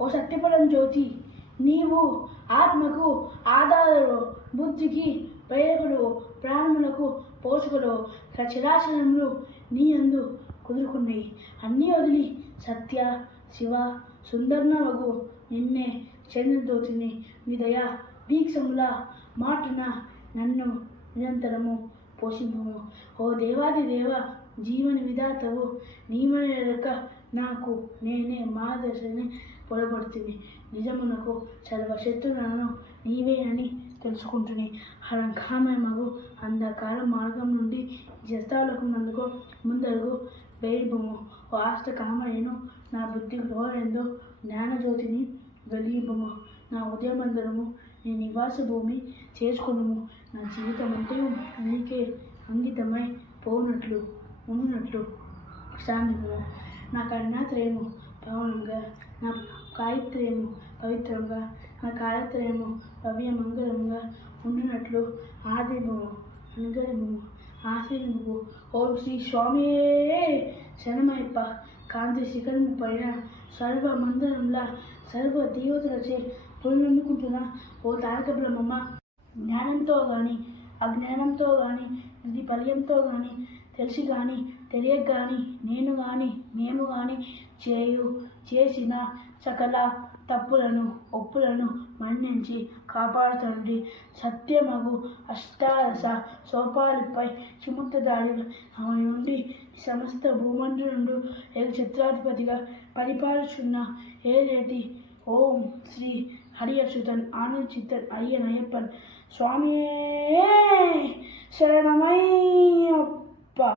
ఓ సత్యపరం జ్యోతి, నీవు ఆత్మకు ఆధారుడు, బుద్ధికి ప్రేరకుడు, ప్రాణములకు పోషకుడు. సచరాచరములు నీ యందు కుదురుకున్నాయి. అన్నీ వదిలి సత్య శివ సుందర్నవగు నిన్నే చంద్రజ్యోతిని నీ దయా దీక్షముల మాటున నన్ను నిరంతరము పోషింపుము. ఓ దేవాది దేవ, జీవన విధాతవు నీమనక నాకు నేనే మార్గదర్శని పొరపడుతుంది. నిజమునకు సర్వశత్రులను నీవేనని తెలుసుకుంటుని. హరంకామయమగు అంధకార మార్గం నుండి జస్తాలకు ముందరకు వేయింపుము. ఓ ఆస్త కామయ్యను నా బుద్ధి గృహంలో జ్ఞానజ్యోతిని వెలిగింపుము. నా ఉదయమందరము నీ నివాస భూమి చేసుకునుము. నా జీవితం అంటే నీకే అంకితమై పోనట్లు ఉన్నట్లు శాంతిము. నా కన్యాత్రయము పవనంగా, నా గాయత్రయము పవిత్రంగా, నా కాయత్రయము భవ్యమంగళంగా ఉండినట్లు ఆదిమము అనుగ్రహము ఆశీర్వము. ఓం శ్రీ స్వామియే శరణమయ్యప్ప. కాంతి శిఖరము పైన సర్వ మందిరంలా సర్వ దేవతలచే పొందుకుంటున్న ఓ తారక బ్రహ్మమ్మ, జ్ఞానంతో కానీ అజ్ఞానంతో కానీ నిర్పల్యంతో కానీ తెలిసి కానీ తెలియక కానీ నేను కానీ మేము కానీ చేసిన సకల తప్పులను ఒప్పులను మన్నించి కాపాడుతండి. సత్యమగు అష్టాదశ సోపాలపై సుముక్త దాడి ఆమె నుండి సమస్త భూమండలుండు చిత్రాధిపతిగా పరిపాలిస్తున్న ఏలేటి ఓం శ్రీ హరియసుతన్ ఆనంద్ చిత్తన్ అయ్యన్ అయ్యప్పన్ స్వామియే శరణమయ్యప్ప.